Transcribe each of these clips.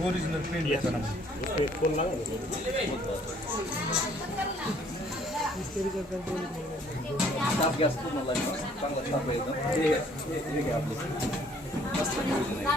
Original paint घेतो ना ताप गॅस पूर्ण लागला चांगला ताप आहे एकदम हे घ्या आपलं मस्त नियोजन आहे.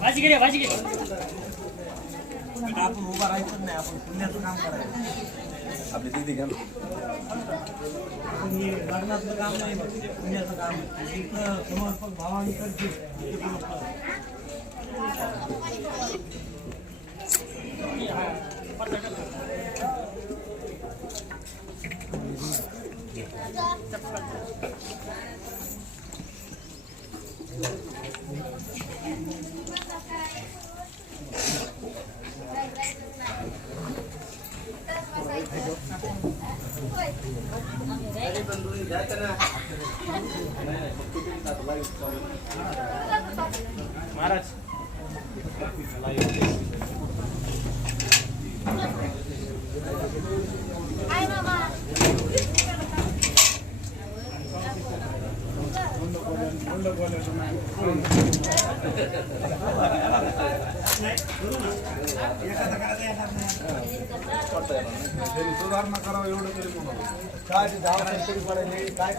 भाजी घे भाजी घे आपण उभा राहायचं नाही आपण पुण्याचं काम करायचं आपली दिदी घ्या हे लग्नातलं काम नाही पुण्याचं काम आहे. इथं समर्पक भावाने करते. महाराज सुधारणा करावं एवढं तरी म्हणा काय ते दहा वर्ष तरी पडायले काय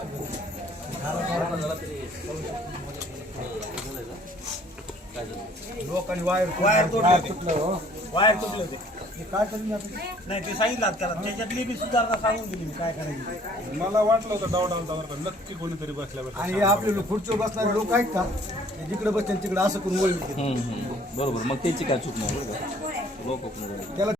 लोकांनी वायर वायर तोडले तुटलं. वायर तुटले होते काय करून नाही ते सांगितलं आता त्याला. त्याच्यातली बी सुधारणा सांगून दिली मी काय करायची. मला वाटलं होतं डाऊट आलता बरं का नक्की कोणीतरी बसल्या आणि हे आपले लोक खुर्चीवर बसणारे लोक आहेत का? ते जिकडे बसतील तिकडे असं करून वळी हम्म, हम्म. बरोबर. मग त्याची काय चूक नाही बरोबर. लोक त्याला